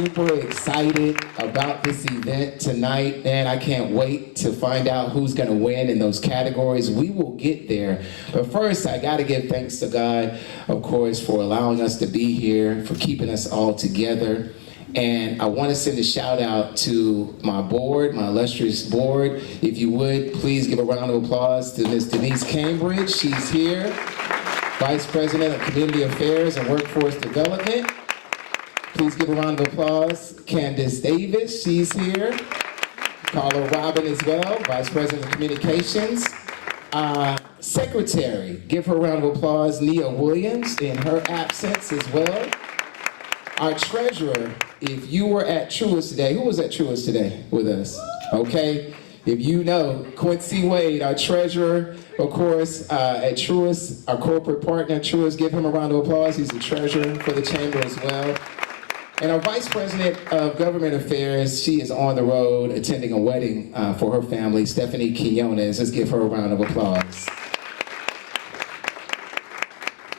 super excited about this event tonight, and I can't wait to find out who's going to win in those categories. We will get there. But first, I got to give thanks to God, of course, for allowing us to be here, for keeping us all together. And I want to send a shout out to my board, my illustrious board. If you would, please give a round of applause to Ms. Denise Cambridge. She's here, Vice President of Community Affairs and Workforce Development. Please give a round of applause. Candace Davis, she's here. Carla Robin as well, Vice President of Communications. Secretary, give her a round of applause. Nia Williams in her absence as well. Our treasurer, if you were at Truist today, who was at Truist today with us? Okay, if you know, Quincy Wade, our treasurer, of course, at Truist, our corporate partner at Truist, give him a round of applause. He's the treasurer for the chamber as well. And our Vice President of Government Affairs, she is on the road attending a wedding for her family, Stephanie Quinones. Let's give her a round of applause.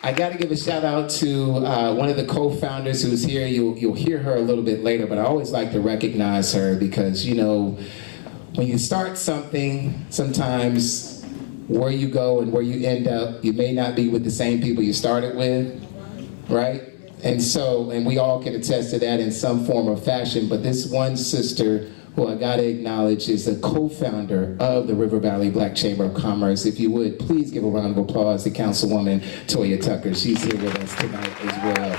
I got to give a shout out to one of the co-founders who's here. You'll hear her a little bit later, but I always like to recognize her because, you know, when you start something, sometimes where you go and where you end up, you may not be with the same people you started with, right? And we all can attest to that in some form or fashion, but this one sister who I gotta acknowledge is a co-founder of the River Valley Black Chamber of Commerce. If you would, please give a round of applause to Councilwoman Toya Tucker. She's here with us tonight as well.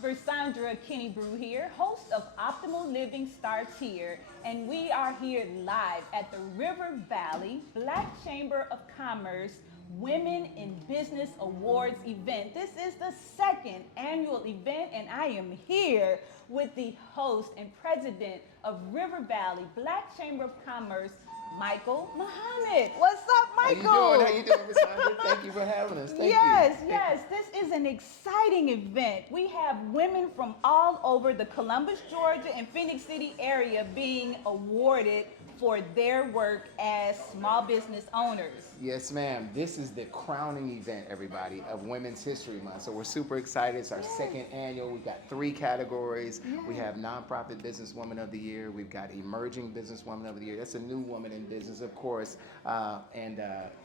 Versandra Kennebrew here, host of Optimal Living Starts Here, and we are here live at the River Valley Black Chamber of Commerce Women in Business Awards event. This is the second annual event, and I am here with the host and president of River Valley Black Chamber of Commerce, Michael Muhammad. What's up, Michael? How you doing, Ms. Sandra? Thank you for having us. Thank you. Yes, this is an exciting event. We have women from all over the Columbus, Georgia, and Phoenix City area being awarded for their work as small business owners. Yes, ma'am. This is the crowning event, everybody, of Women's History Month. So we're super excited. It's our second annual. We've got 3 categories. We have Nonprofit Businesswoman of the Year. We've got Emerging Businesswoman of the Year. That's a new woman in business, of course. And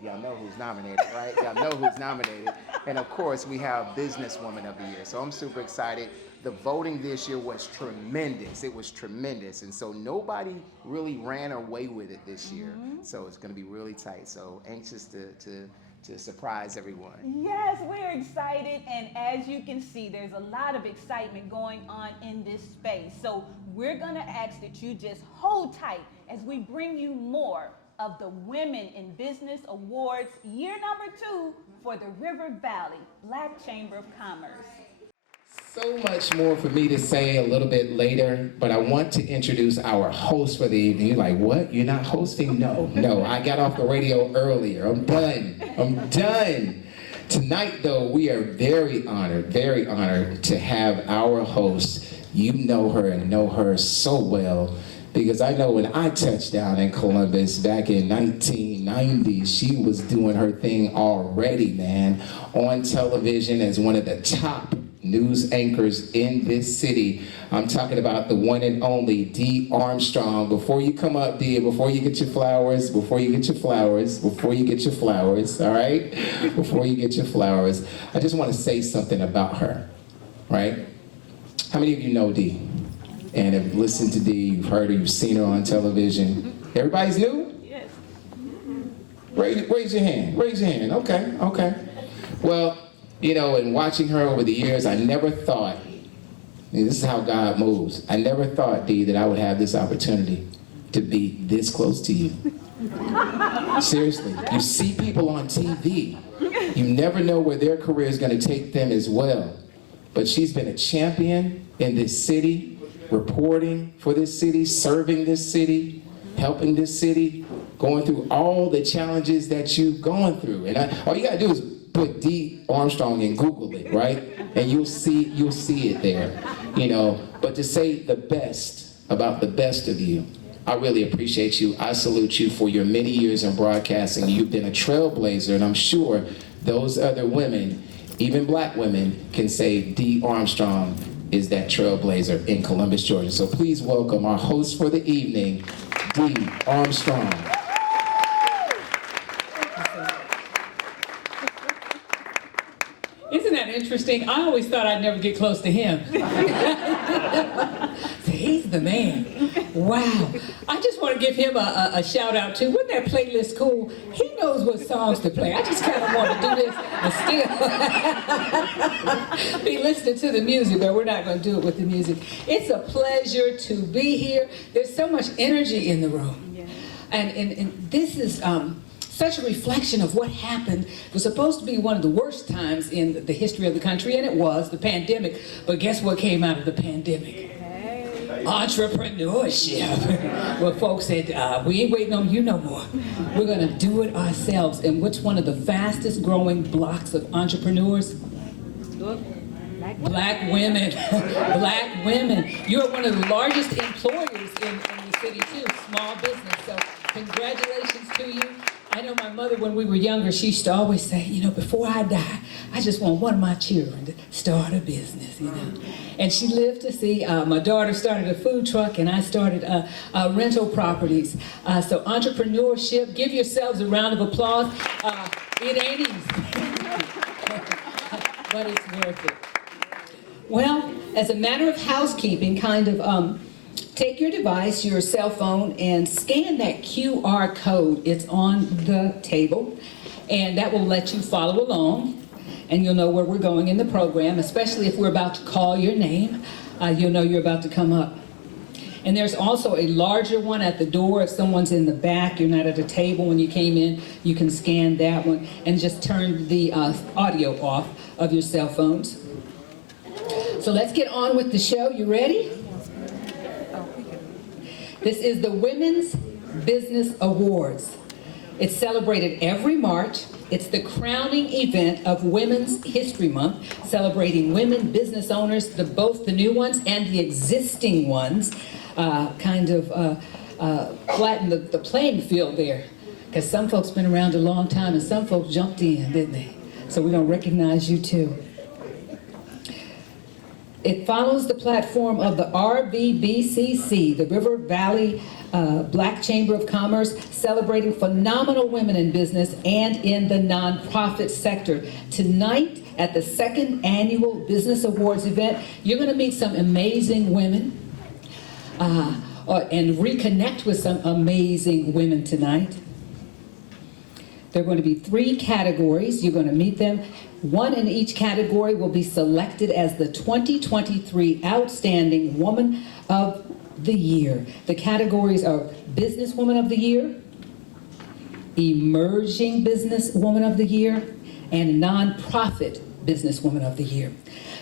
y'all know who's nominated, right? Y'all know who's nominated. And of course, we have Businesswoman of the Year. So I'm super excited. The voting this year was tremendous. It was tremendous. And so nobody really ran away with it this year. So it's going to be really tight. So anxious to surprise everyone. Yes, we're excited. And as you can see, there's a lot of excitement going on in this space. So we're going to ask that you just hold tight as we bring you more of the Women in Business Awards, year number 2 for the River Valley Black Chamber of Commerce. So much more for me to say a little bit later, but I want to introduce our host for the evening. You're like, what? You're not hosting? No, I got off the radio earlier. I'm done. Tonight, though, we are very honored to have our host. You know her and know her so well, because I know when I touched down in Columbus back in 1990, she was doing her thing already, man, on television as one of the top news anchors in this city. I'm talking about the one and only Dee Armstrong. Before you come up, Dee, before you get your flowers, all right? Before you get your flowers, I just want to say something about her, right? How many of you know Dee? And have listened to Dee, you've heard her, you've seen her on television. Everybody's new? Yes. Raise your hand. Okay. Well, you know, in watching her over the years, I never thought, this is how God moves. I never thought, Dee, that I would have this opportunity to be this close to you. Seriously, you see people on TV. You never know where their career is going to take them as well. But she's been a champion in this city, reporting for this city, serving this city, helping this city, going through all the challenges that you've gone through. And all you got to do is put Dee Armstrong and Google it, right? And you'll see it there, you know. But to say the best about the best of you, I really appreciate you. I salute you for your many years in broadcasting. You've been a trailblazer, and I'm sure those other women, even black women, can say Dee Armstrong is that trailblazer in Columbus, Georgia. So please welcome our host for the evening, Dee Armstrong. Isn't that interesting? I always thought I'd never get close to him. So he's the man. Wow. I just want to give him a shout out too. Wasn't that playlist cool? He knows what songs to play. I just kind of want to do this and still be listening to the music, but we're not going to do it with the music. It's a pleasure to be here. There's so much energy in the room. Yeah. And this is such a reflection of what happened. It was supposed to be one of the worst times in the history of the country, and it was, the pandemic. But guess what came out of the pandemic? Entrepreneurship. Well, folks said, we ain't waiting on you no more. We're going to do it ourselves. And what's one of the fastest growing blocks of entrepreneurs? Black women. Black women. You're one of the largest employers in the city too, small business. So congratulations to you. I know my mother, when we were younger, she used to always say, you know, before I die, I just want one of my children to start a business, you know. And she lived to see, my daughter started a food truck and I started rental properties. So entrepreneurship, give yourselves a round of applause. It ain't easy, but it's worth it. Well, as a matter of housekeeping, take your device, your cell phone, and scan that QR code. It's on the table, and that will let you follow along, and you'll know where we're going in the program, especially if we're about to call your name. You'll know you're about to come up. And there's also a larger one at the door. If someone's in the back, you're not at a table when you came in, you can scan that one and just turn the audio off of your cell phones. So let's get on with the show. You ready? This is the Women's Business Awards. It's celebrated every March. It's the crowning event of Women's History Month, celebrating women business owners, both the new ones and the existing ones, flatten the playing field there. Because some folks been around a long time and some folks jumped in, didn't they? So we're going to recognize you too. It follows the platform of the RVBCC, the River Valley Black Chamber of Commerce, celebrating phenomenal women in business and in the nonprofit sector. Tonight, at the second annual Business Awards event, you're going to meet some amazing women and reconnect with some amazing women tonight. There are going to be 3 categories. You're going to meet them. One in each category will be selected as the 2023 Outstanding Woman of the Year. The categories are Businesswoman of the Year, Emerging Businesswoman of the Year, and Nonprofit Businesswoman of the Year.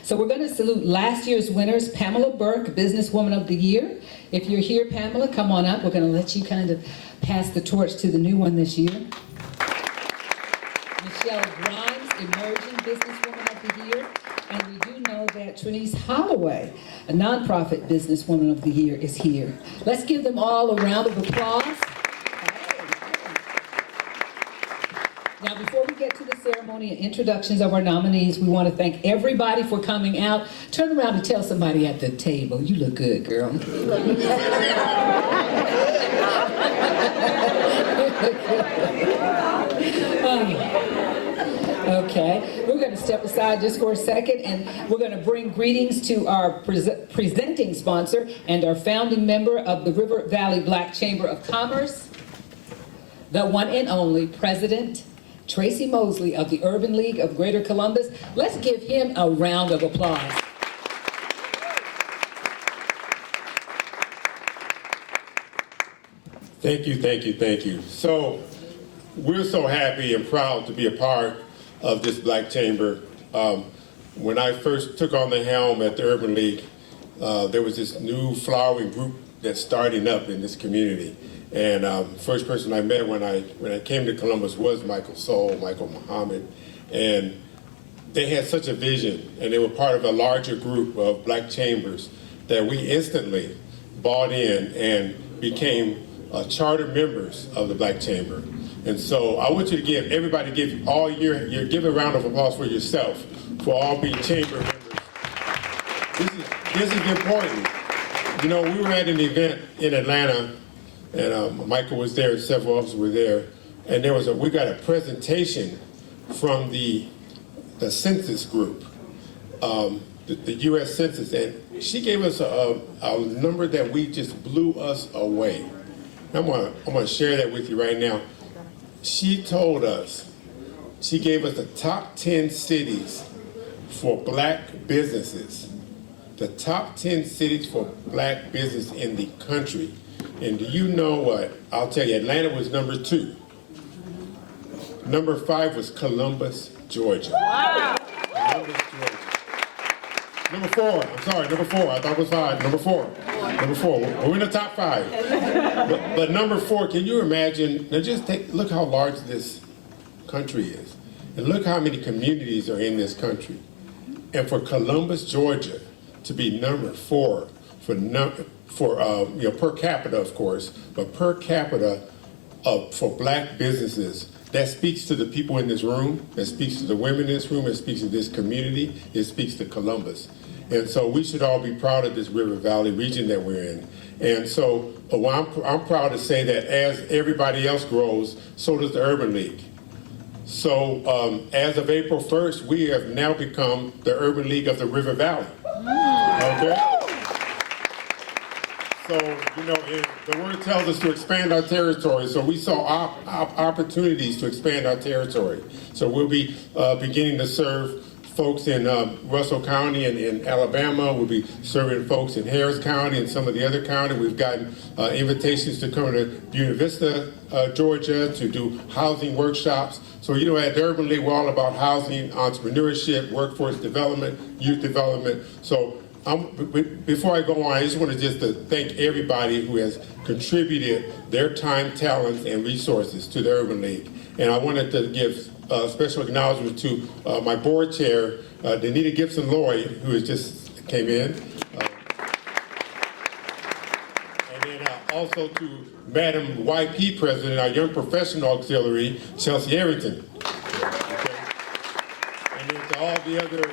So we're going to salute last year's winners, Pamela Burke, Businesswoman of the Year. If you're here, Pamela, come on up. We're going to let you kind of pass the torch to the new one this year. Michelle Grimes, Emerging Businesswoman of the Year. And we do know that Trinice Holloway, a Nonprofit Businesswoman of the Year, is here. Let's give them all a round of applause. Now, before we get to the ceremony and introductions of our nominees, we want to thank everybody for coming out. Turn around and tell somebody at the table, you look good, girl. Okay, we're going to step aside just for a second, and we're going to bring greetings to our presenting sponsor and our founding member of the River Valley Black Chamber of Commerce, the one and only President Tracy Mosley of the Urban League of Greater Columbus. Let's give him a round of applause. Thank you, thank you, thank you. So, we're so happy and proud to be a part of this Black Chamber. When I first took on the helm at the Urban League, there was this new flowering group that's starting up in this community. And first person I met when I came to Columbus was Michael Soul, Michael Muhammad. And they had such a vision, and they were part of a larger group of Black chambers that we instantly bought in and became charter members of the Black Chamber. And so I want you to give a round of applause for yourself for all being chamber members. this is important. You know, we were at an event in Atlanta, and Michael was there, several of us were there, and we got a presentation from the census group, the U.S. Census, and she gave us a number that we just blew us away. I'm gonna share that with you right now. She told us, she gave us the top 10 cities for black businesses. The top 10 cities for black business in the country. And do you know what? I'll tell you, Atlanta was number 2. Number 5 was Columbus, Georgia. Wow. Columbus, Georgia. Number 4, I'm sorry, number 4, I thought it was 5. Number 4. Number 4, we're in the top 5. But number 4, can you imagine, now just look how large this country is. And look how many communities are in this country. And for Columbus, Georgia, to be number 4 per capita, of course, but per capita for black businesses, that speaks to the people in this room, that speaks to the women in this room, it speaks to this community, it speaks to Columbus. And so we should all be proud of this River Valley region that we're in. And so I'm proud to say that as everybody else grows, so does the Urban League. So as of April 1st, we have now become the Urban League of the River Valley. Okay? So, you know, the word tells us to expand our territory, so we saw opportunities to expand our territory. So we'll be beginning to serve folks in Russell County and in Alabama. We'll be serving folks in Harris County and some of the other counties. We've gotten invitations to come to Buena Vista, Georgia, to do housing workshops. So, you know, at the Urban League, we're all about housing, entrepreneurship, workforce development, youth development. So before I go on, I just want to thank everybody who has contributed their time, talents, and resources to the Urban League. And I wanted to give special acknowledgement to my board chair, Danita Gibson-Lloyd, who has just came in. And then also to Madam YP President, our Young Professional Auxiliary, Chelsea Arrington. Okay. And then to all the other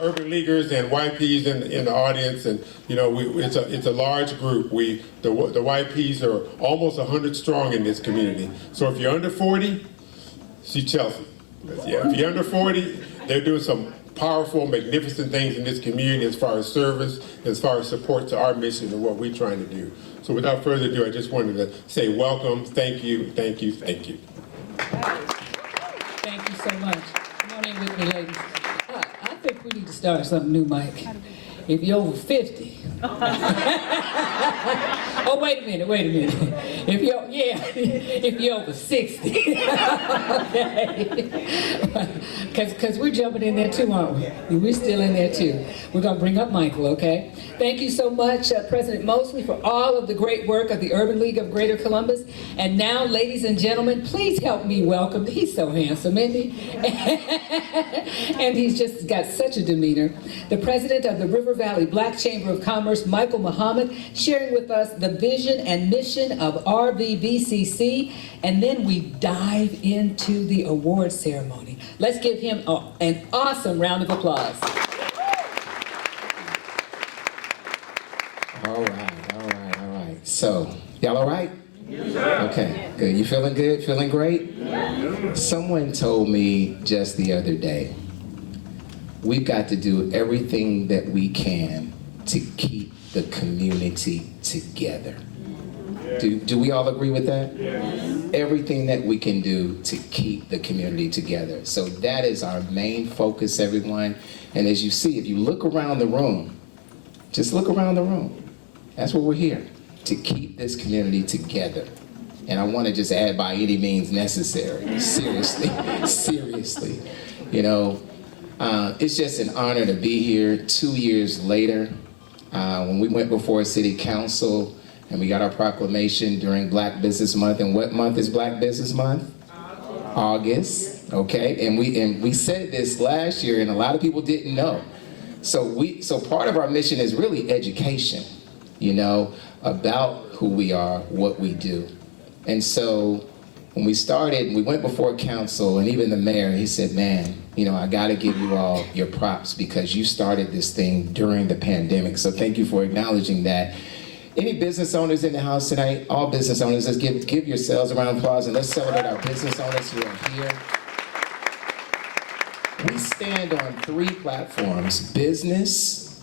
urban leaguers and YPs in the audience, and you know, it's a large group. The YPs are almost 100 strong in this community. So if you're under 40, see Chelsea. Yeah, if you're under 40, they're doing some powerful, magnificent things in this community as far as service, as far as support to our mission and what we're trying to do. So without further ado, I just wanted to say welcome, thank you, thank you, thank you. Thank you so much. Come on in with me, ladies. I think we need to start something new, Mike. If you're over 50. Oh, wait a minute. If you're over 60. Okay. Because we're jumping in there too, aren't we? We're still in there too. We're going to bring up Michael, okay? Thank you so much, President Mosley, for all of the great work of the Urban League of Greater Columbus. And now, ladies and gentlemen, please help me welcome, he's so handsome, isn't he? And he's just got such a demeanor. The president of the River Valley Black Chamber of Commerce, Michael Muhammad, sharing with us the vision and mission of RVBCC, and then we dive into the award ceremony. Let's give him an awesome round of applause. All right. So, y'all all right? Okay, good. You feeling good? Feeling great? Someone told me just the other day, we've got to do everything that we can to keep the community together. Do we all agree with that? Everything that we can do to keep the community together. So that is our main focus, everyone. And as you see, if you look around the room, just look around the room. That's what we're here, to keep this community together. And I want to just add, by any means necessary. Seriously. You know, it's just an honor to be here 2 years later. When we went before City Council and we got our proclamation during Black Business Month. And what month is Black Business Month? August, okay? And we said this last year and a lot of people didn't know. So part of our mission is really education, you know, about who we are, what we do. And so when we started, we went before council and even the mayor, he said, man, you know, I gotta give you all your props because you started this thing during the pandemic. So thank you for acknowledging that. Any business owners in the house tonight? All business owners, let's give yourselves a round of applause and let's celebrate our business owners who are here. We stand on 3 platforms: business,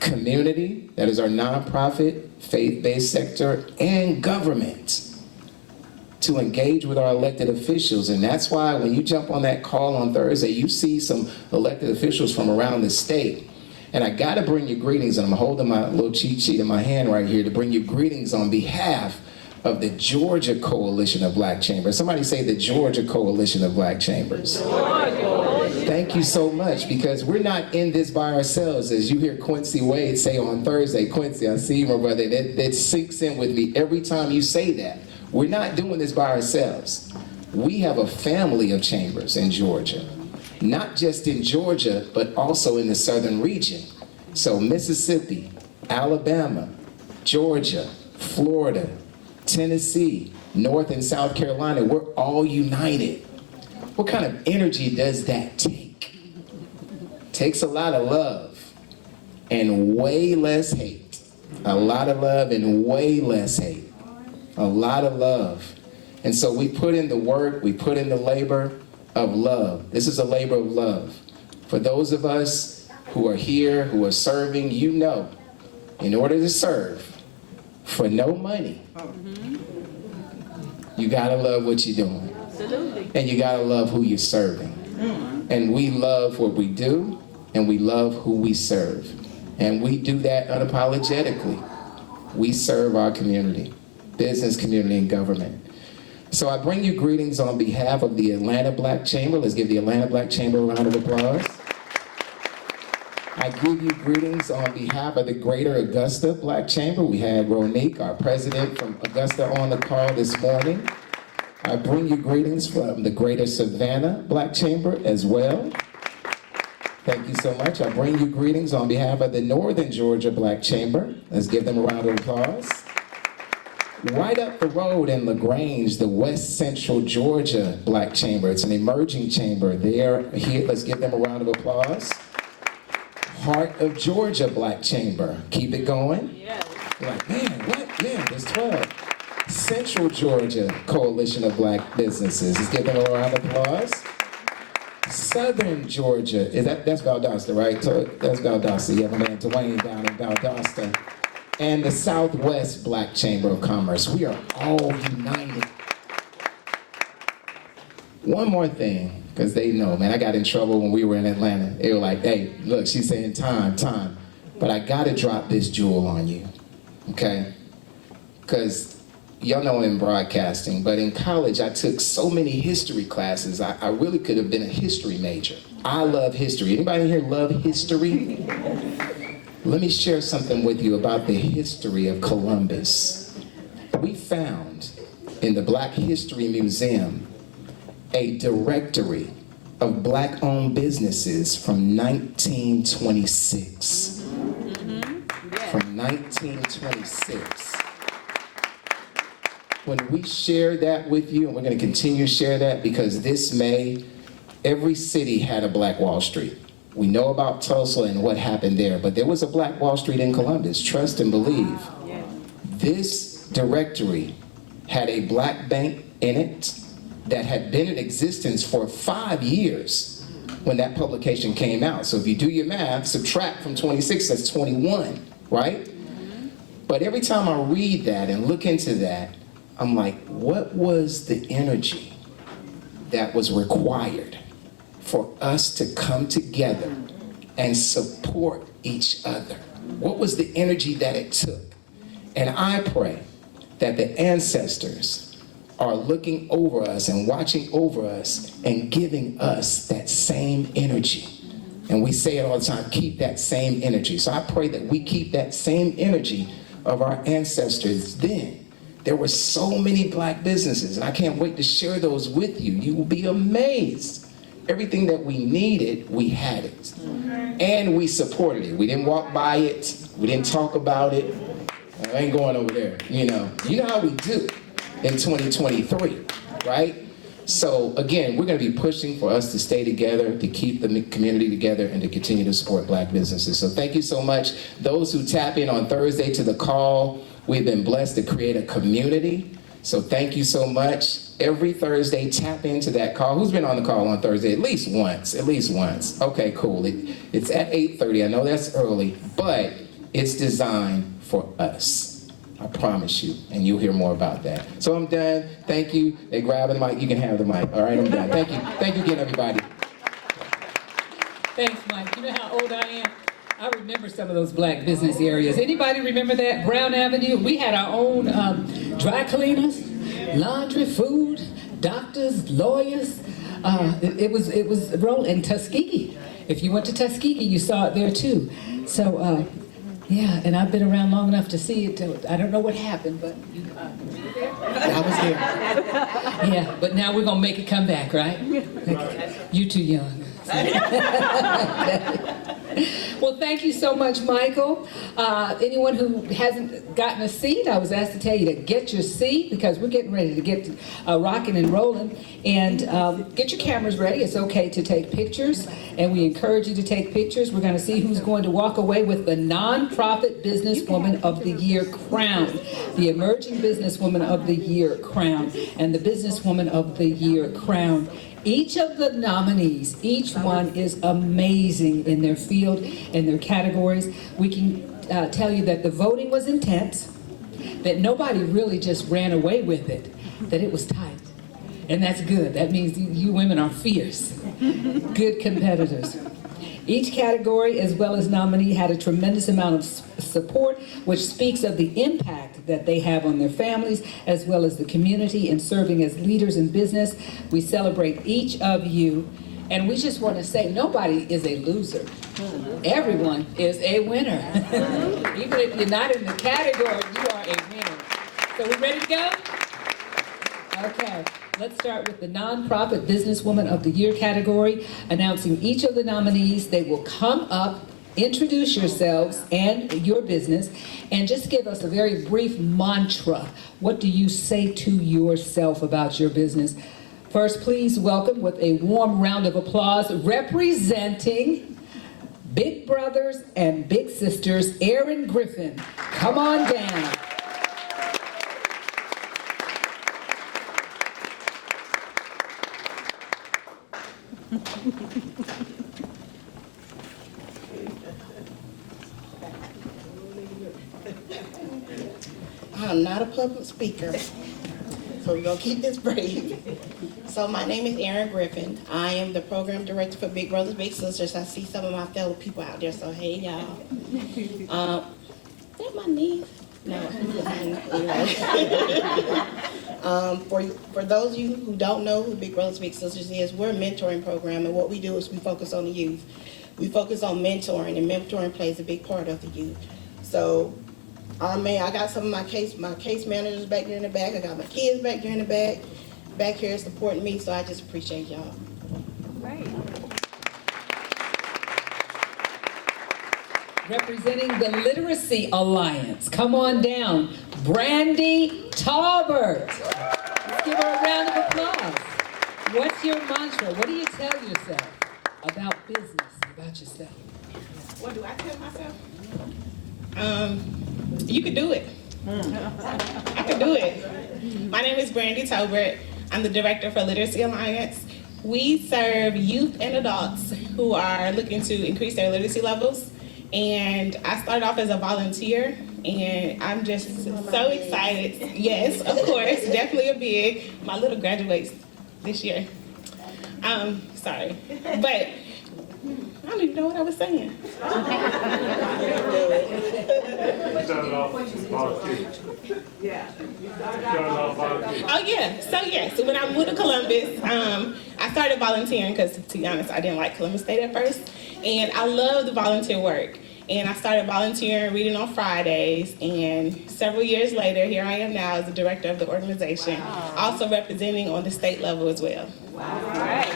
community, that is our nonprofit, faith-based sector, and government, to engage with our elected officials. And that's why when you jump on that call on Thursday, you see some elected officials from around the state. And I gotta bring you greetings, and I'm holding my little cheat sheet in my hand right here to bring you greetings on behalf of the Georgia Coalition of Black Chambers. Somebody say the Georgia Coalition of Black Chambers. Thank you so much, because we're not in this by ourselves. As you hear Quincy Wade say on Thursday, Quincy, I see you, my brother, that sinks in with me every time you say that. We're not doing this by ourselves. We have a family of chambers in Georgia, not just in Georgia, but also in the southern region. So Mississippi, Alabama, Georgia, Florida, Tennessee, North and South Carolina, we're all united. What kind of energy does that take? Takes a lot of love and way less hate. A lot of love and way less hate. A lot of love. And so we put in the work, we put in the labor of love. This is a labor of love. For those of us who are here, who are serving, you know, in order to serve for no money, you gotta love what you're doing. Absolutely. And you gotta love who you're serving. And we love what we do, and we love who we serve. And we do that unapologetically. We serve our community, business community, and government. So I bring you greetings on behalf of the Atlanta Black Chamber. Let's give the Atlanta Black Chamber a round of applause. I give you greetings on behalf of the Greater Augusta Black Chamber. We had Ronique, our president from Augusta, on the call this morning. I bring you greetings from the Greater Savannah Black Chamber as well. Thank you so much. I bring you greetings on behalf of the Northern Georgia Black Chamber. Let's give them a round of applause. Right up the road in LaGrange, the West Central Georgia Black Chamber. It's an emerging chamber. They're here. Let's give them a round of applause. Heart of Georgia Black Chamber. Keep it going. Yes. You're like, man, what? Yeah, there's 12. Central Georgia Coalition of Black Businesses. Let's give them a round of applause. Southern Georgia, that's Valdosta, right? So that's Valdosta. You have a man, Dwayne, down in Valdosta. And the Southwest Black Chamber of Commerce. We are all united. One more thing, because they know, man, I got in trouble when we were in Atlanta. They were like, hey, look, she's saying time. But I gotta drop this jewel on you, okay? Because y'all know in broadcasting, but in college I took so many history classes. I really could have been a history major. I love history. Anybody here love history? Let me share something with you about the history of Columbus. We found in the Black History Museum a directory of Black-owned businesses from 1926. From 1926. When we share that with you, and we're going to continue to share that because this May, every city had a Black Wall Street. We know about Tulsa and what happened there, but there was a Black Wall Street in Columbus. Trust and believe. Yes. This directory had a Black bank in it that had been in existence for 5 years when that publication came out. So if you do your math, subtract from 26, that's 21, right? But every time I read that and look into that, I'm like, what was the energy that was required for us to come together and support each other? What was the energy that it took? And I pray that the ancestors are looking over us and watching over us and giving us that same energy. And we say it all the time, keep that same energy. So I pray that we keep that same energy of our ancestors then. There were so many Black businesses, and I can't wait to share those with you. You will be amazed. Everything that we needed, we had it. And we supported it. We didn't walk by it. We didn't talk about it. I ain't going over there, you know. You know how we do in 2023. right? So again, we're going to be pushing for us to stay together, to keep the community together, and to continue to support Black businesses. So thank you so much. Those who tap in on Thursday to the call, we've been blessed to create a community. So thank you so much. Every Thursday, tap into that call. Who's been on the call on Thursday? At least once. Okay, cool. It's at 8:30. I know that's early, but it's designed for us. I promise you, and you'll hear more about that. So I'm done. Thank you. They grabbing the mic. You can have the mic. All right, I'm done. Thank you. Thank you again, everybody. Thanks, Mike. You know how old I am? I remember some of those Black business areas. Anybody remember that? Brown Avenue? We had our own dry cleaners, laundry, food, doctors, lawyers. It was rolling in Tuskegee. If you went to Tuskegee, you saw it there too. So, yeah, and I've been around long enough to see it. I don't know what happened, but I was there. Yeah, but now we're gonna make it come back, right? You're too young. Well, thank you so much, Michael. Anyone who hasn't gotten a seat, I was asked to tell you to get your seat because we're getting ready to get rocking and rolling. And get your cameras ready. It's okay to take pictures, and we encourage you to take pictures. We're going to see who's going to walk away with the Nonprofit Businesswoman of the Year crown, the Emerging Businesswoman of the Year crown, and the Businesswoman of the Year crown. Each of the nominees, each one is amazing in their field, in their categories. We can tell you that the voting was intense, that nobody really just ran away with it, that it was tight. And that's good. That means you women are fierce, good competitors. Each category, as well as nominee, had a tremendous amount of support, which speaks of the impact that they have on their families, as well as the community, in serving as leaders in business. We celebrate each of you, and we just want to say nobody is a loser. Everyone is a winner. Even if you're not in the category, you are a winner. So we ready to go? Okay. Let's start with the Nonprofit Businesswoman of the Year category, announcing each of the nominees. They will come up, introduce yourselves and your business, and just give us a very brief mantra. What do you say to yourself about your business? First, please welcome with a warm round of applause, representing Big Brothers and Big Sisters, Aaron Griffin. Come on down. I'm not a public speaker, so we're gonna keep this brief. So my name is Erin Griffin. I am the program director for Big Brothers Big Sisters. I see some of my fellow people out there, so hey y'all. Is that my niece? No. For those of you who don't know who Big Brothers Big Sisters is, we're a mentoring program, and what we do is we focus on the youth. We focus on mentoring, and mentoring plays a big part of the youth. So I got some of my case managers back there in the back. I got my kids back there in the back here supporting me, so I just appreciate y'all. Right. Representing the Literacy Alliance, come on down, Brandy Talbert. Let's give her a round of applause. What's your mantra? What do you tell yourself about business, about yourself? What do I tell myself? You can do it. I can do it. My name is Brandy Talbert. I'm the director for Literacy Alliance. We serve youth and adults who are looking to increase their literacy levels. And I started off as a volunteer, and I'm just so excited. Yes, of course, definitely a big. My little graduates this year. Sorry, but I don't even know what I was saying. Oh yeah, so when I moved to Columbus, I started volunteering because, to be honest, I didn't like Columbus State at first, and I loved the volunteer work. And I started volunteering, reading on Fridays, and several years later, here I am now as the director of the organization, also representing on the state level as well. Wow. All right.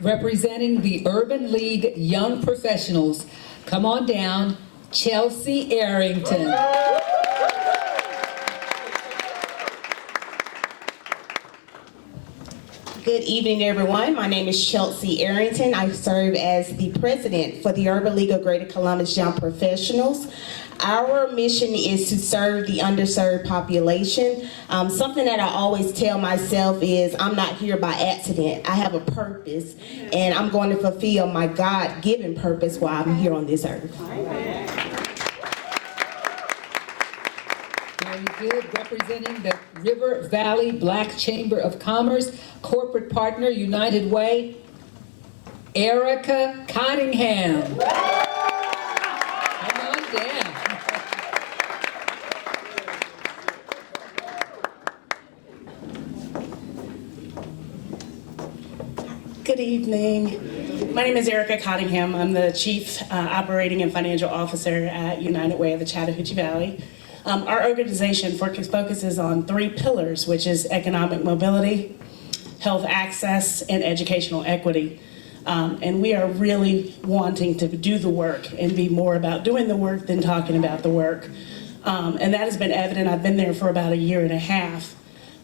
Representing the Urban League Young Professionals, come on down, Chelsea Arrington. Good evening, everyone. My name is Chelsea Arrington. I serve as the president for the Urban League of Greater Columbus Young Professionals. Our mission is to serve the underserved population. Something that I always tell myself is I'm not here by accident. I have a purpose, and I'm going to fulfill my God-given purpose while I'm here on this earth. Very good. Representing the River Valley Black Chamber of Commerce, corporate partner, United Way, Erica Cottingham. Come on down. Good evening. My name is Erica Cottingham. I'm the Chief Operating and Financial Officer at United Way of the Chattahoochee Valley. Our organization focuses on 3 pillars, which is economic mobility, health access, and educational equity. And we are really wanting to do the work and be more about doing the work than talking about the work. And that has been evident. I've been there for about 1.5 years.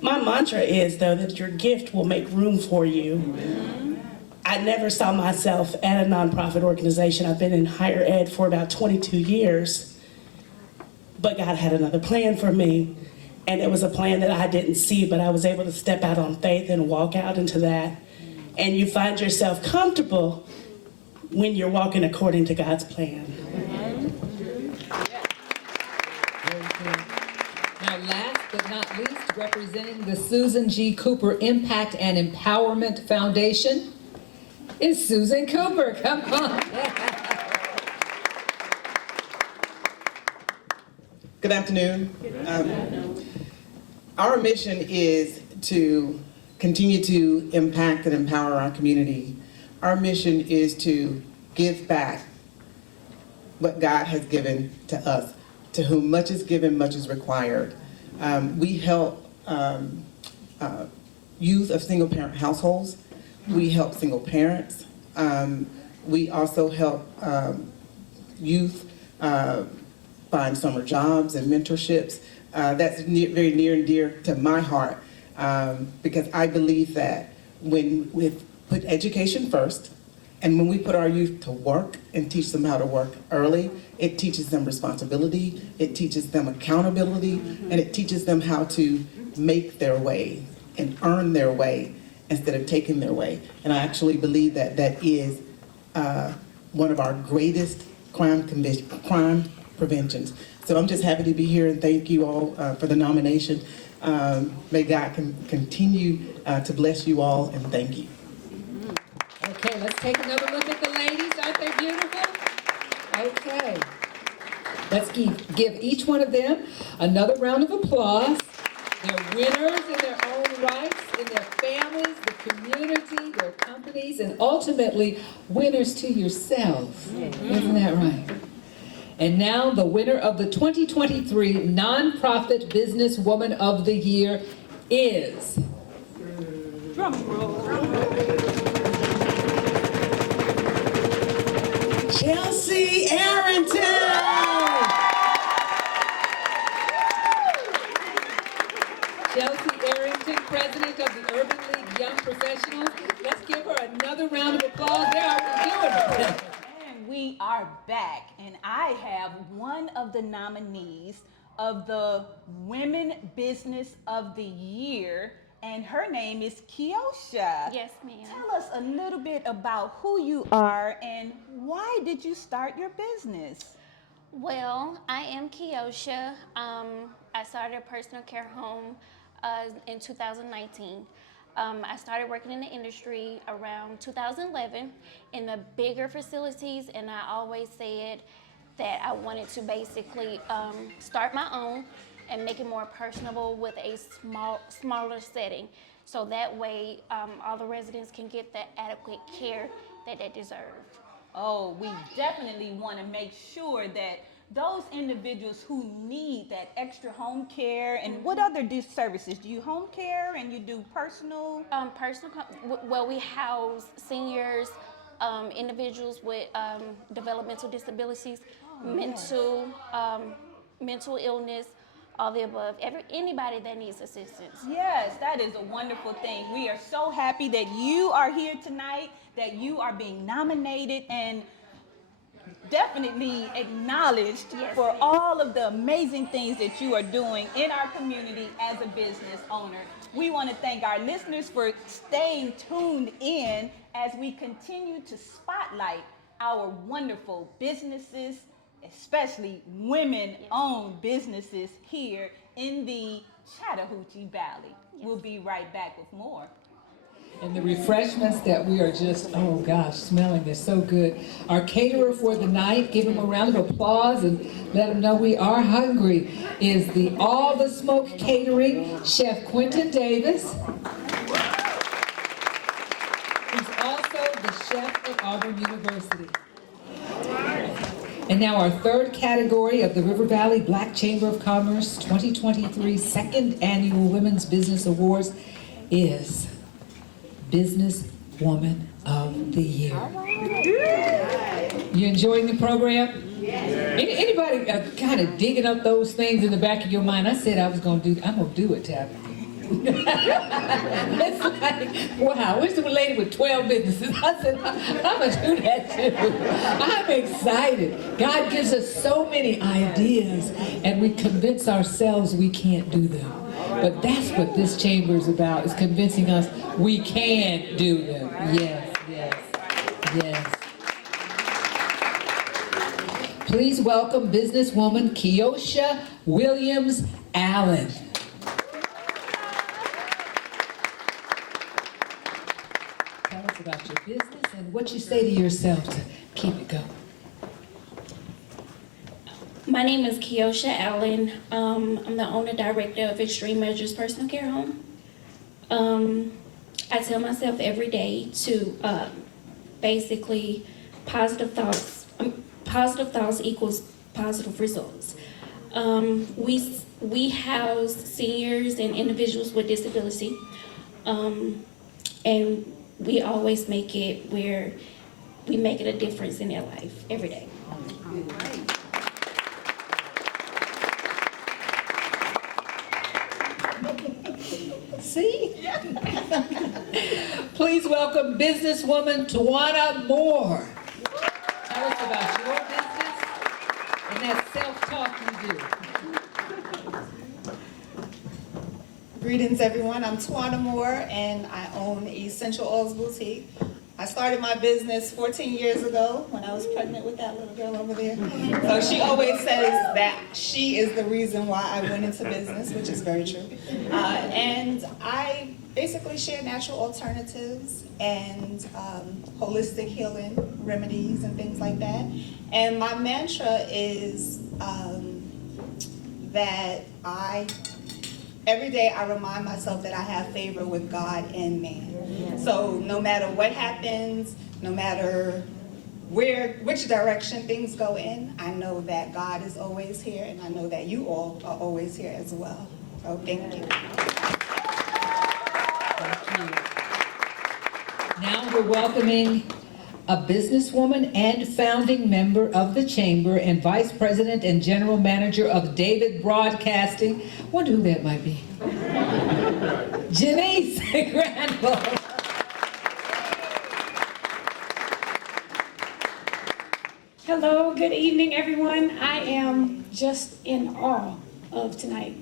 My mantra is, though, that your gift will make room for you. I never saw myself at a nonprofit organization. I've been in higher ed for about 22 years. But God had another plan for me, and it was a plan that I didn't see, but I was able to step out on faith and walk out into that. And you find yourself comfortable when you're walking according to God's plan. Now, last but not least, representing the Susan G. Cooper Impact and Empowerment Foundation is Susan Cooper. Come on. Good afternoon. Our mission is to continue to impact and empower our community. Our mission is to give back what God has given to us. To whom much is given, much is required. We help youth of single-parent households. We help single parents. We also help youth find summer jobs and mentorships. That's very near and dear to my heart because I believe that when we put education first and when we put our youth to work and teach them how to work early, it teaches them responsibility, it teaches them accountability, and it teaches them how to make their way and earn their way instead of taking their way. And I actually believe that that is one of our greatest crime preventions. So I'm just happy to be here and thank you all for the nomination. May God continue to bless you all and thank you. Okay, let's take another look at the ladies. Aren't they beautiful? Okay. Let's give each one of them another round of applause. They're winners in their own rights, in their families, the community, their companies, and ultimately winners to yourself. Isn't that right? And now the winner of the 2023 Nonprofit Businesswoman of the Year is... Drum roll. Chelsea Arrington! Chelsea Arrington, president of the Urban League Young Professionals. Let's give her another round of applause. There, I was doing it. And we are back, and I have one of the nominees of the Women Business of the Year, and her name is Kiosha. Yes, ma'am. Tell us a little bit about who you are and why did you start your business? Well, I am Kiosha. I started a personal care home in 2019. I started working in the industry around 2011 in the bigger facilities, and I always said that I wanted to basically start my own and make it more personable with a smaller setting. So that way all the residents can get the adequate care that they deserve. Oh, we definitely want to make sure that those individuals who need that extra home care, and what other services? Do you home care and you do personal? Well, we house seniors, individuals with developmental disabilities, mental illness, all the above. Anybody that needs assistance. Yes, that is a wonderful thing. We are so happy that you are here tonight, that you are being nominated and definitely acknowledged Yes, for ma'am. all of the amazing things that you are doing in our community as a business owner. We want to thank our listeners for staying tuned in as we continue to spotlight our wonderful businesses, especially women-owned businesses here in the Chattahoochee Valley. We'll be right back with more. And the refreshments that we are just, oh gosh, smelling, they're so good. Our caterer for the night, give him a round of applause and let him know we are hungry, is the All the Smoke Catering, Chef Quentin Davis. He's also the chef at Auburn University. And now our third category of the River Valley Black Chamber of Commerce 2023 Second Annual Women's Business Awards is Business Woman of the Year. You enjoying the program? Anybody kind of digging up those things in the back of your mind? I said I was going to do, I'm going to do it, Tabby. It's like, wow, where's the lady with 12 businesses? I said, I'm going to do that too. I'm excited. God gives us so many ideas, and we convince ourselves we can't do them. But that's what this chamber is about, is convincing us we can do them. Yes, yes, yes. Please welcome businesswoman Keosha Williams Allen. Tell us about your business and what you say to yourself to keep it going. My name is Keosha Allen. I'm the owner director of Extreme Measures Personal Care Home. I tell myself every day to basically positive thoughts equals positive results. We house seniors and individuals with disability, and we always make it where we make it a difference in their life every day. See? Please welcome businesswoman Tawana Moore. Tell us about your business and that self-talk you do. Greetings, everyone. I'm Tawana Moore, and I own Essential Oils Boutique. I started my business 14 years ago when I was pregnant with that little girl over there. So she always says that she is the reason why I went into business, which is very true. And I basically share natural alternatives and holistic healing remedies and things like that. And my mantra is that every day I remind myself that I have favor with God and man. So no matter what happens, no matter which direction things go in, I know that God is always here, and I know that you all are always here as well. So thank you. Thank you. Now we're welcoming a businesswoman and founding member of the Chamber and Vice President and General Manager of David Broadcasting. Wonder who that might be. Janice Granville. Hello, good evening, everyone. I am just in awe of tonight.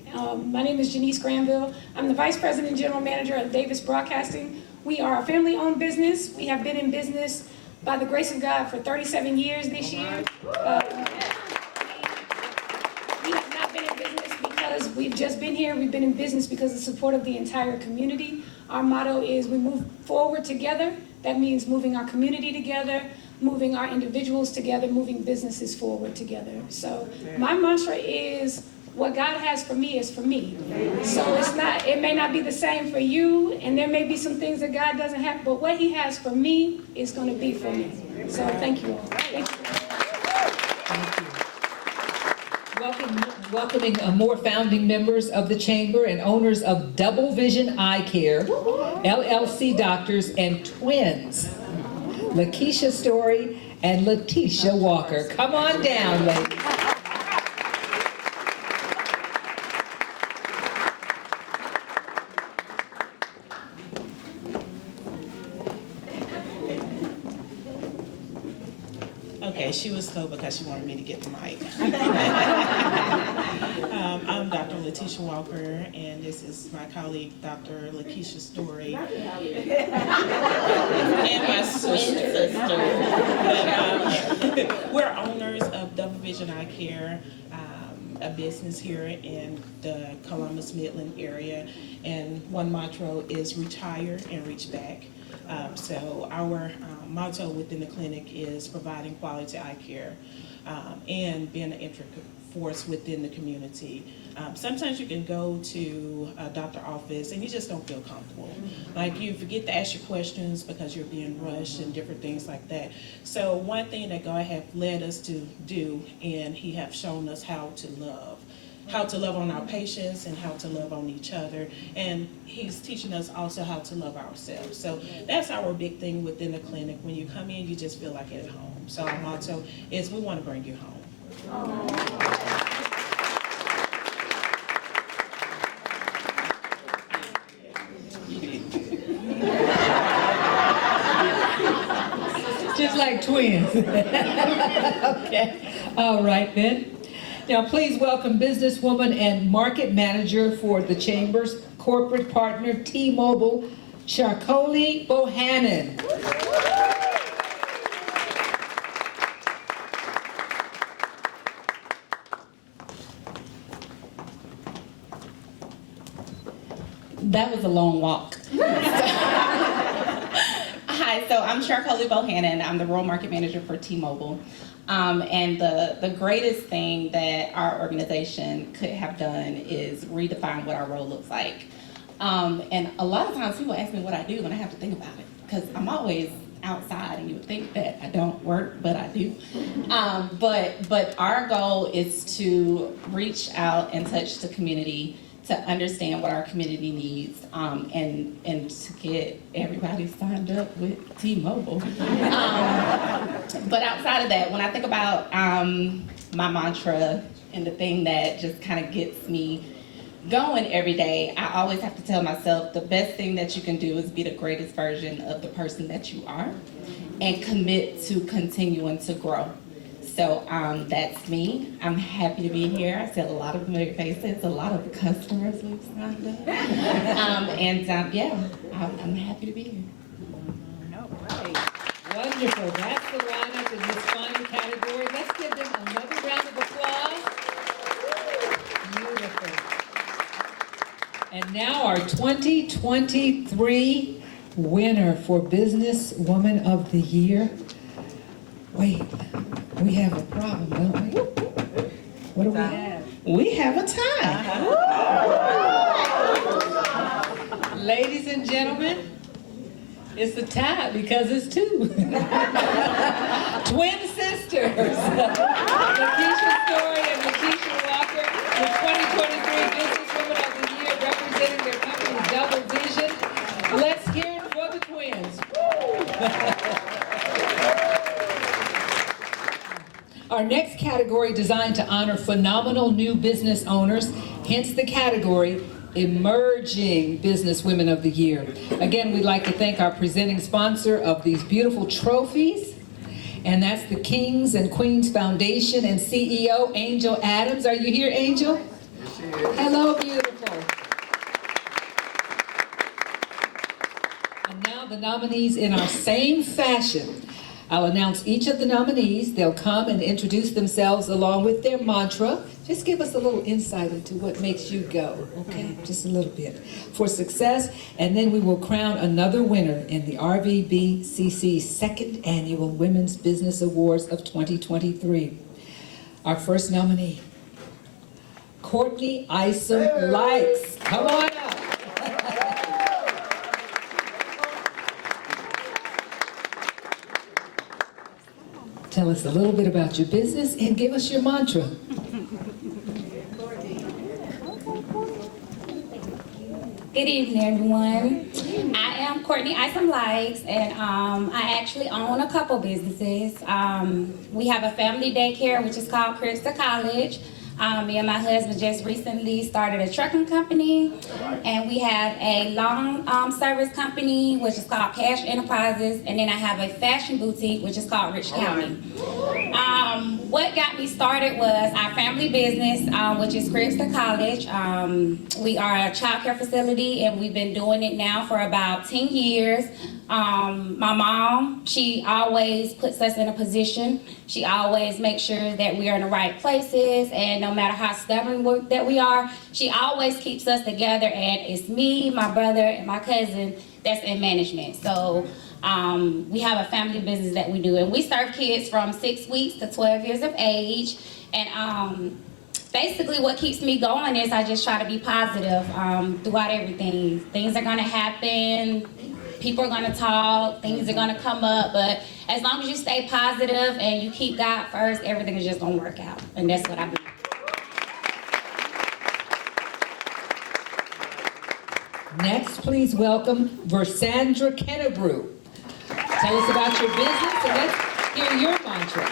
My name is Janice Granville. I'm the Vice President and General Manager of Davis Broadcasting. We are a family-owned business. We have been in business, by the grace of God, for 37 years this year. We have not been in business because we've just been here. We've been in business because of the support of the entire community. Our motto is we move forward together. That means moving our community together, moving our individuals together, moving businesses forward together. So my mantra is, what God has for me is for me. So it may not be the same for you, and there may be some things that God doesn't have, but what He has for me is going to be for me. So thank you all. Thank you. Welcoming more founding members of the Chamber and owners of Double Vision Eye Care, LLC Doctors, and twins, Lakeisha Story and Letitia Walker. Come on down, ladies. Okay, she was slow because she wanted me to get the mic. I'm Dr. Letitia Walker, and this is my colleague, Dr. Lakeisha Story, and my sister. But, we're owners of Double Vision Eye Care, a business here in the Columbus Midland area, and one mantra is reach higher and reach back. So our motto within the clinic is providing quality eye care and being an intricate force within the community. Sometimes you can go to a doctor's office and you just don't feel comfortable. Like you forget to ask your questions because you're being rushed and different things like that. So one thing that God have led us to do, and He have shown us how to love on our patients and how to love on each other. And He's teaching us also how to love ourselves. So that's our big thing within the clinic. When you come in, you just feel like at home. So our motto is we want to bring you home. Just like twins. Okay, all right then. Now please welcome businesswoman and market manager for the Chamber's corporate partner, T-Mobile, Sharkoli Bohannon. That was a long walk. Hi, so I'm Sharkoli Bohannon. I'm the Rural Market Manager for T-Mobile. And the greatest thing that our organization could have done is redefine what our role looks like. And a lot of times people ask me what I do and I have to think about it because I'm always outside and you would think that I don't work, but I do. But our goal is to reach out and touch the community, to understand what our community needs, and to get everybody signed up with T-Mobile. But outside of that, when I think about my mantra and the thing that just kind of gets me going every day, I always have to tell myself the best thing that you can do is be the greatest version of the person that you are and commit to continuing to grow. So that's me. I'm happy to be here. I see a lot of familiar faces, a lot of customers we've signed up. Yeah, I'm happy to be here. All right. Wonderful, that's the lineup in this final category. Let's give them another round of applause. Beautiful. And now our 2023 winner for Businesswoman of the Year. Wait, we have a problem, don't we? What do we have? We have a tie. Ladies and gentlemen, it's a tie because it's two. Twin sisters. Lakeisha Story and Lakeisha Walker, the 2023 Businesswoman of the Year, representing their company's Double Vision. Let's hear it for the twins. Our next category designed to honor phenomenal new business owners, hence the category Emerging Businesswomen of the Year. Again, we'd like to thank our presenting sponsor of these beautiful trophies, and that's the Kings and Queens Foundation and CEO, Angel Adams. Are you here, Angel? Yes, she is. Hello, beautiful. And now the nominees in our same fashion. I'll announce each of the nominees. They'll come and introduce themselves along with their mantra. Just give us a little insight into what makes you go, okay? Just a little bit. For success, and then we will crown another winner in the RVBCC Second Annual Women's Business Awards of 2023. Our first nominee, Courtney Isom Likes. Come on up. Tell us a little bit about your business and give us your mantra. Good evening, everyone. I am Courtney Isom Likes, and I actually own a couple businesses. We have a family daycare, which is called Cribs to College. Me and my husband just recently started a trucking company, and we have a lawn service company, which is called Cash Enterprises, and then I have a fashion boutique, which is called Rich County. What got me started was our family business, which is Cribs to College. We are a child care facility, and we've been doing it now for about 10 years. My mom, she always puts us in a position. She always makes sure that we are in the right places, and no matter how stubborn that we are, she always keeps us together, and it's me, my brother, and my cousin that's in management. So we have a family business that we do, and we serve kids from 6 weeks to 12 years of age. And basically what keeps me going is I just try to be positive throughout everything. Things are gonna happen, people are gonna talk, things are gonna come up, but as long as you stay positive and you keep God first, everything is just gonna work out, and that's what I believe. Next, please welcome Versandra Kennebrew. Tell us about your business, and let's hear your mantra.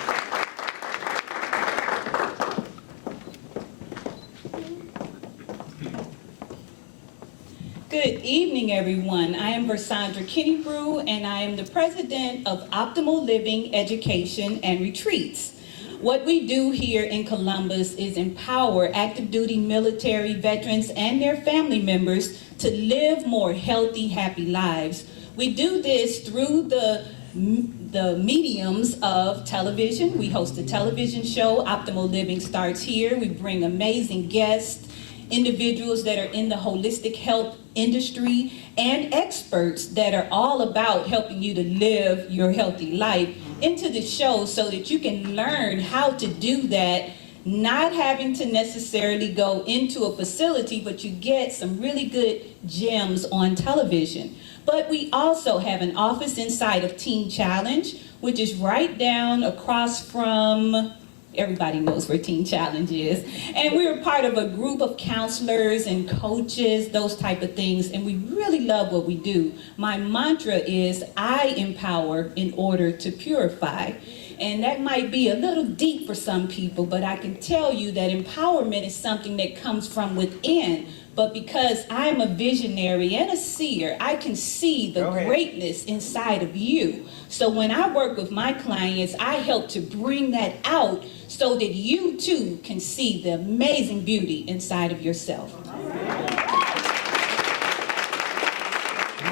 Good evening, everyone. I am Versandra Kennebrew, and I am the president of Optimal Living Education and Retreats. What we do here in Columbus is empower active duty military veterans and their family members to live more healthy, happy lives. We do this through the mediums of television. We host a television show, Optimal Living Starts Here. We bring amazing guests, individuals that are in the holistic health industry, and experts that are all about helping you to live your healthy life into the show so that you can learn how to do that, not having to necessarily go into a facility, but you get some really good gems on television. But we also have an office inside of Teen Challenge, which is right down across from, everybody knows where Teen Challenge is. And we're part of a group of counselors and coaches, those type of things, and we really love what we do. My mantra is, I empower in order to purify. And that might be a little deep for some people, but I can tell you that empowerment is something that comes from within. But because I'm a visionary and a seer, I can see the greatness inside of you. So when I work with my clients, I help to bring that out so that you too can see the amazing beauty inside of yourself.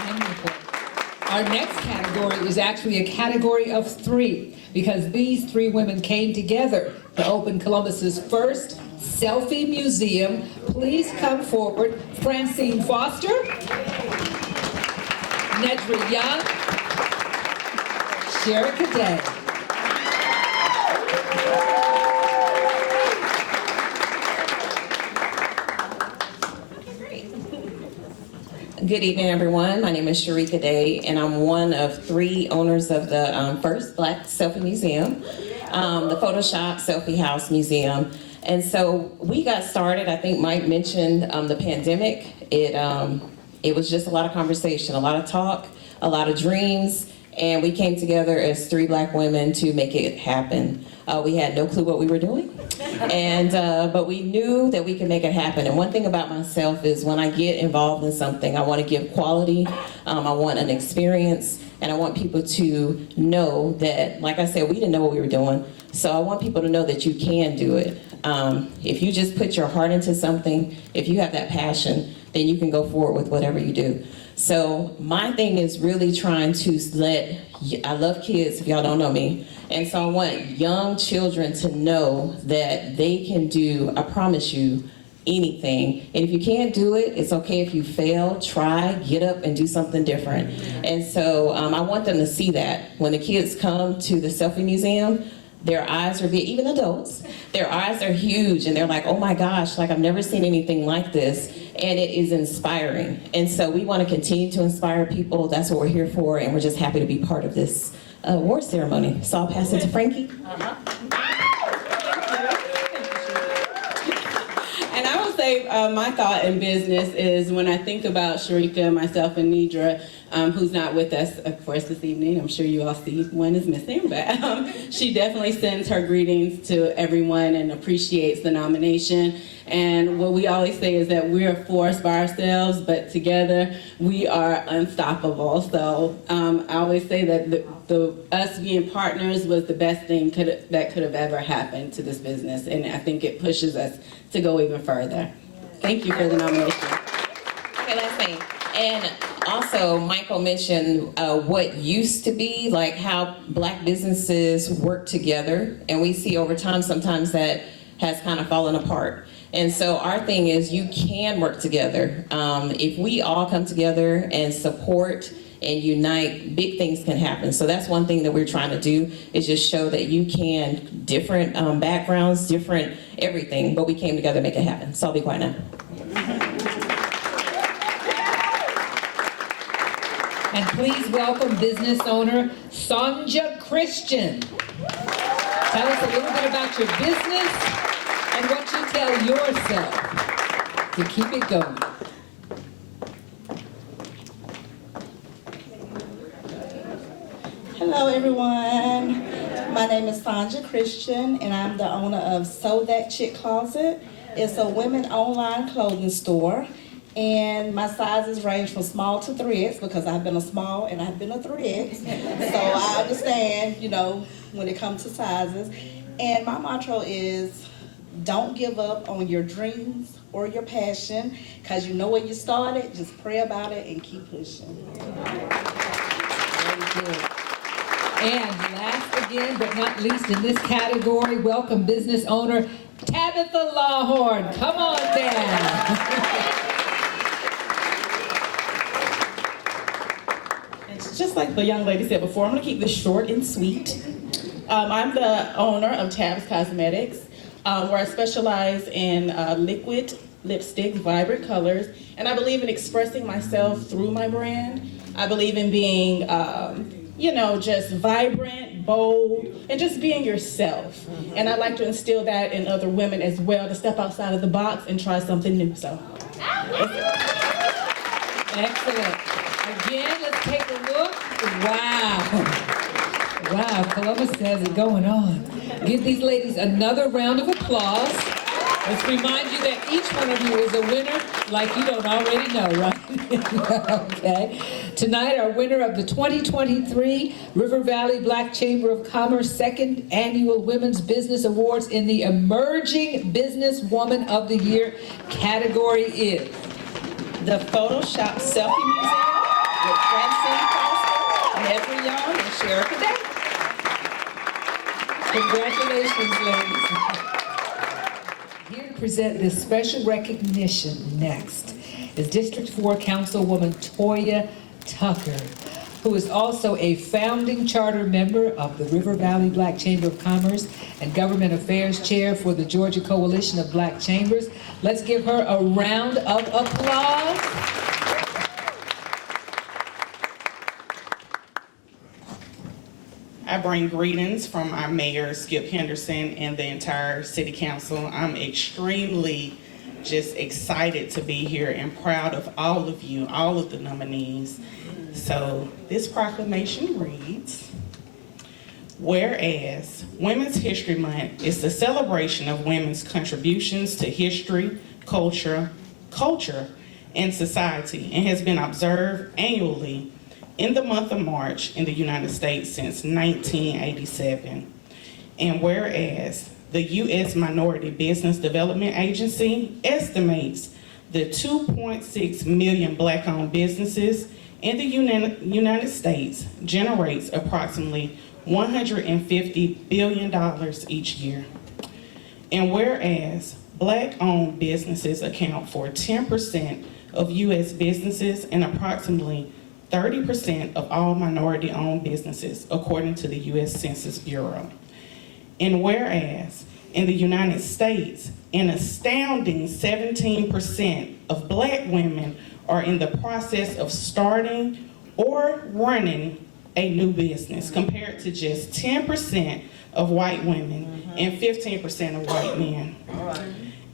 Wonderful. Our next category is actually a category of three, because these three women came together to open Columbus's first selfie museum. Please come forward. Francine Foster, Nedra Young, Sherika Day. Good evening, everyone. My name is Sherika Day, and I'm one of three owners of the first Black Selfie Museum, the Photoshop Selfie House Museum. And so we got started, I think Mike mentioned the pandemic. It was just a lot of conversation, a lot of talk, a lot of dreams, and we came together as three Black women to make it happen. We had no clue what we were doing, but we knew that we could make it happen. And one thing about myself is when I get involved in something, I want to give quality, I want an experience, and I want people to know that, like I said, we didn't know what we were doing, so I want people to know that you can do it. If you just put your heart into something, if you have that passion, then you can go forward with whatever you do. So my thing is really trying to I love kids if y'all don't know me, and so I want young children to know that they can do, I promise you, anything. And if you can't do it, it's okay if you fail, try, get up and do something different. And so I want them to see that. When the kids come to the Selfie Museum, their eyes are big, even adults, their eyes are huge, and they're like, oh my gosh, like I've never seen anything like this, and it is inspiring. And so we want to continue to inspire people. That's what we're here for, and we're just happy to be part of this award ceremony. So I'll pass it to Frankie. And I will say say my thought in business is when I think about Sharika, myself, and Nidra, who's not with us, of course, this evening. I'm sure you all see one is missing, but she definitely sends her greetings to everyone and appreciates the nomination. And what we always say is that we're a force by ourselves, but together we are unstoppable. So I always say that us being partners was the best thing that could have ever happened to this business. And I think it pushes us to go even further. Thank you for the nomination. Okay, last thing. And also, Michael mentioned what used to be, like how Black businesses work together. And we see over time sometimes that has kind of fallen apart. And so our thing is you can work together. If we all come together and support and unite, big things can happen. So that's one thing that we're trying to do, is just show that you can, different backgrounds, different everything, but we came together to make it happen. So I'll be quiet now. And please welcome business owner Sonja Christian. Tell us a little bit about your business and what you tell yourself to keep it going. Hello, everyone. My name is Sonja Christian, and I'm the owner of Sew That Chick Closet. It's a women online clothing store, and my sizes range from small to 3X because I've been a small and I've been a 3X. So I understand, when it comes to sizes. And my motto is, don't give up on your dreams or your passion, because you know where you started. Just pray about it and keep pushing. Very good. And last again, but not least in this category, welcome business owner Tabitha Lawhorn. Come on down. It's just like the young lady said before, I'm going to keep this short and sweet. I'm the owner of Tabs Cosmetics, where I specialize in liquid lipsticks, vibrant colors, and I believe in expressing myself through my brand. I believe in being just vibrant, bold, and just being yourself. And I like to instill that in other women as well, to step outside of the box and try something new. So, Excellent. Again, let's take a look. Wow. Wow, Columbus has it going on. Give these ladies another round of applause. Let's remind you that each one of you is a winner, like you don't already know, right? Okay. Tonight, our winner of the 2023 River Valley Black Chamber of Commerce Second Annual Women's Business Awards in the Emerging Businesswoman of the Year category is the Photoshop Selfie Museum with Francine Foster, Nedra Young, and Sharika Day. Congratulations, ladies. Here to present this special recognition next is District 4 Councilwoman Toya Tucker, who is also a founding charter member of the River Valley Black Chamber of Commerce and Government Affairs Chair for the Georgia Coalition of Black Chambers. Let's give her a round of applause. I bring greetings from our mayor, Skip Henderson, and the entire city council. I'm extremely just excited to be here and proud of all of you, all of the nominees. So this proclamation reads, whereas Women's History Month is the celebration of women's contributions to history, culture, and society, and has been observed annually in the month of March in the United States since 1987. And whereas the U.S. Minority Business Development Agency estimates the 2.6 million Black-owned businesses in the United States generates approximately $150 billion each year. And whereas Black-owned businesses account for 10% of U.S. businesses and approximately 30% of all minority-owned businesses, according to the U.S. Census Bureau. And whereas in the United States, an astounding 17% of Black women are in the process of starting or running a new business, compared to just 10% of white women and 15% of white men.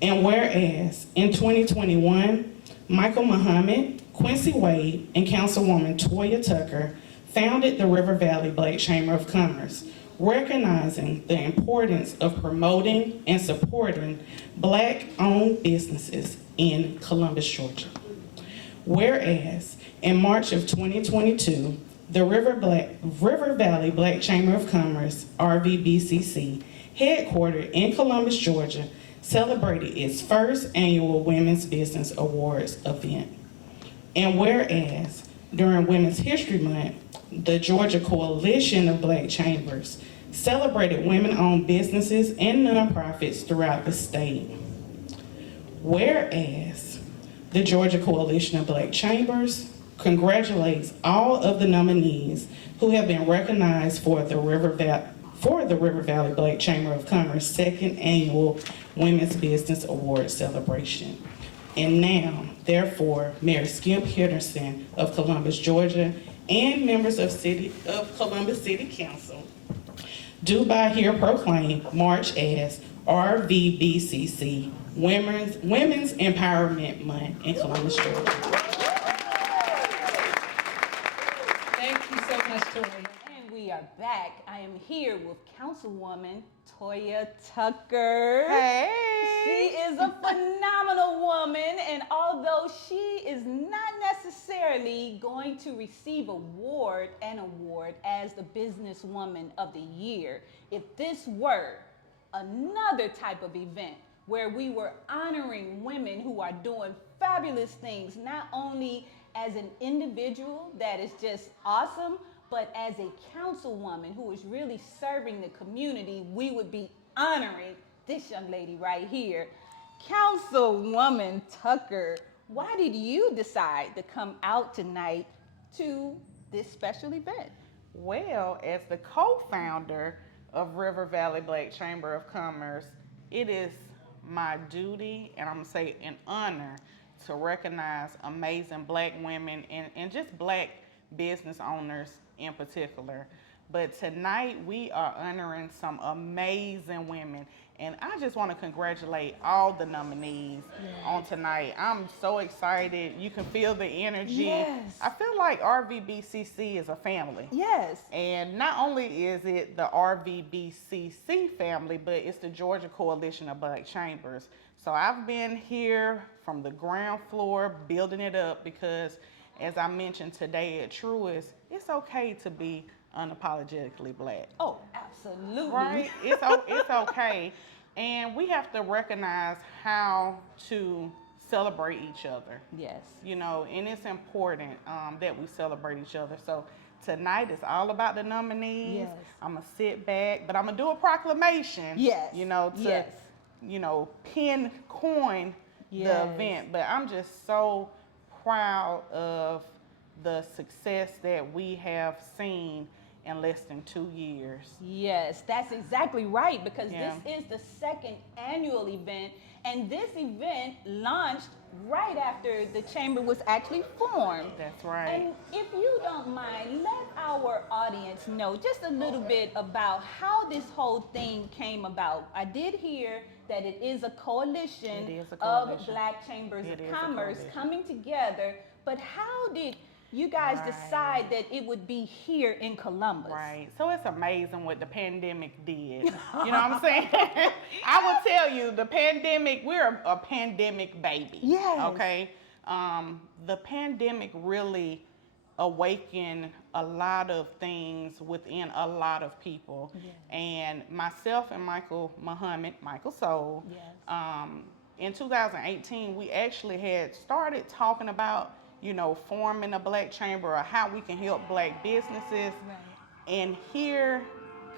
And whereas in 2021, Michael Muhammad, Quincy Wade, and Councilwoman Toya Tucker founded the River Valley Black Chamber of Commerce, recognizing the importance of promoting and supporting Black-owned businesses in Columbus, Georgia. Whereas in March of 2022, the River Valley Black Chamber of Commerce, RVBCC, headquartered in Columbus, Georgia, celebrated its first annual Women's Business Awards event. And whereas during Women's History Month, the Georgia Coalition of Black Chambers celebrated women-owned businesses and nonprofits throughout the state. Whereas the Georgia Coalition of Black Chambers congratulates all of the nominees who have been recognized for the River Valley Black Chamber of Commerce second annual Women's Business Award celebration. And now, therefore, Mayor Skip Henderson of Columbus, Georgia, and members of Columbus City Council do by here proclaim March as RVBCC, Women's Empowerment Month in Columbus, Georgia. Thank you so much, Toya. And we are back. I am here with Councilwoman Toya Tucker. Hey! She is a phenomenal woman, and although she is not necessarily going to receive an award as the Businesswoman of the Year, if this were another type of event where we were honoring women who are doing fabulous things, not only as an individual that is just awesome, but as a councilwoman who is really serving the community, we would be honoring this young lady right here. Councilwoman Tucker, why did you decide to come out tonight to this special event? Well, as the co-founder of River Valley Black Chamber of Commerce, it is my duty, and I'm gonna say an honor, to recognize amazing Black women and just Black business owners in particular. But tonight we are honoring some amazing women, and I just want to congratulate all the nominees on tonight. I'm so excited. You can feel the energy. Yes. I feel like RVBCC is a family. Yes. And not only is it the RVBCC family, but it's the Georgia Coalition of Black Chambers. So I've been here from the ground floor building it up because, as I mentioned today at Truist, it's okay to be unapologetically Black. Oh, absolutely. Right? It's okay. And we have to recognize how to celebrate each other. Yes. You know, and it's important that we celebrate each other. So tonight is all about the nominees. Yes. I'm going to sit back, but I'm going to do a proclamation. Yes. You know, to, yes. you know, coin Yes. the event. But I'm just so proud of the success that we have seen in less than 2 years. Yes, that's exactly right, because Yeah. this is the second annual event, and this event launched right after the chamber was actually formed. That's right. And if you don't mind, let our audience know just a little bit about how this whole thing came about. I did hear that it is a coalition, It is a of coalition. Black Chambers It of is a Commerce coalition. coming together, but how did you guys Right. decide that it would be here in Columbus? Right. So it's amazing what the pandemic did. You know what I'm saying? I will tell you, the pandemic, we're a pandemic baby. Yes. Okay? The pandemic really awakened a lot of things within a lot of people. Yes. And myself and Michael Muhammad, Michael Soul, Yes. in 2018, we actually had started talking about, you know, forming a Black chamber or how we can help Black businesses. Right. And here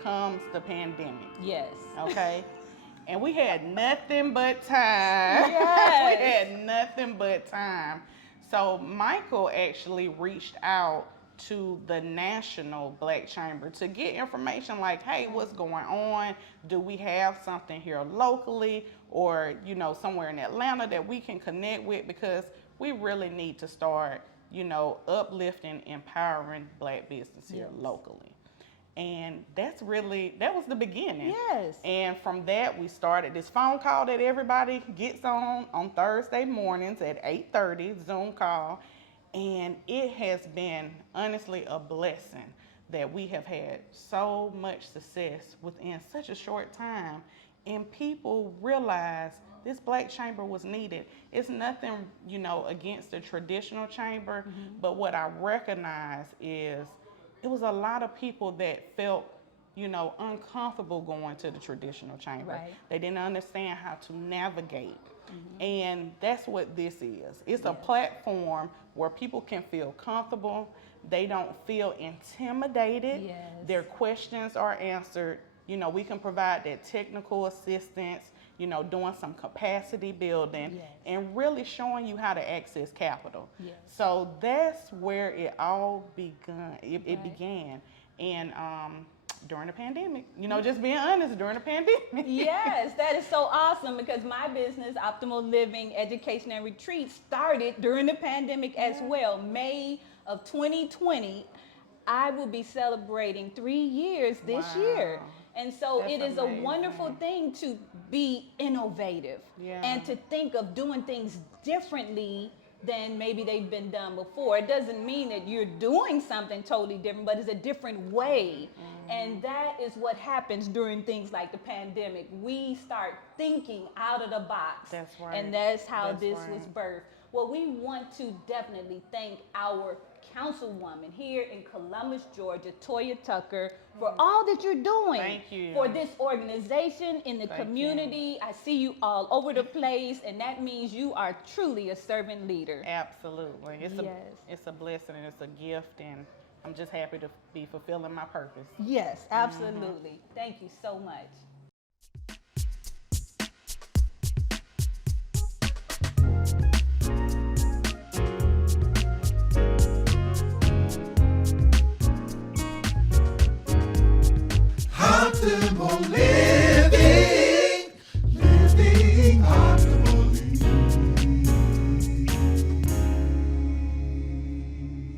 comes the pandemic, Yes. okay? And we had nothing but time. Yes. We had nothing but time. So Michael actually reached out to the National Black Chamber to get information like, hey, what's going on? Do we have something here locally or, you know, somewhere in Atlanta that we can connect with? Because we really need to start, you know, uplifting, empowering Black business here locally. And that was the beginning. Yes. And from that, we started this phone call that everybody gets on Thursday mornings at 8:30, Zoom call. And it has been honestly a blessing that we have had so much success within such a short time. And people realize this Black chamber was needed. It's nothing, against the traditional chamber, but what I recognize is it was a lot of people that felt, uncomfortable going to the traditional chamber. Right. They didn't understand how to navigate. And that's what this is. It's a platform where people can feel comfortable. They don't feel intimidated. Yes. Their questions are answered. We can provide that technical assistance, doing some capacity building, and really showing you how to access capital. Yes. So that's where it all began. It began. And during the pandemic, just being honest, during the pandemic. Yes, that is so awesome because my business, Optimal Living Education and Retreat, started during the pandemic as well. May of 2020, I will be celebrating 3 years this year. And so That's it is amazing. a wonderful thing to be innovative and to think of doing things differently than maybe they've been done before. It doesn't mean that you're doing something totally different, but it's a different way. And that is what happens during things like the pandemic. We start thinking out of the box. That's right. And that's how That's this right. was birthed. Well, we want to definitely thank our councilwoman here in Columbus, Georgia, Toya Tucker, for all that you're doing Thank you. for this organization in the Thank community. I see you all over the place, and that means you are truly a servant leader. Absolutely. Yes. It's a blessing and it's a gift, and I'm just happy to be fulfilling my purpose. Yes, absolutely. Thank you so much.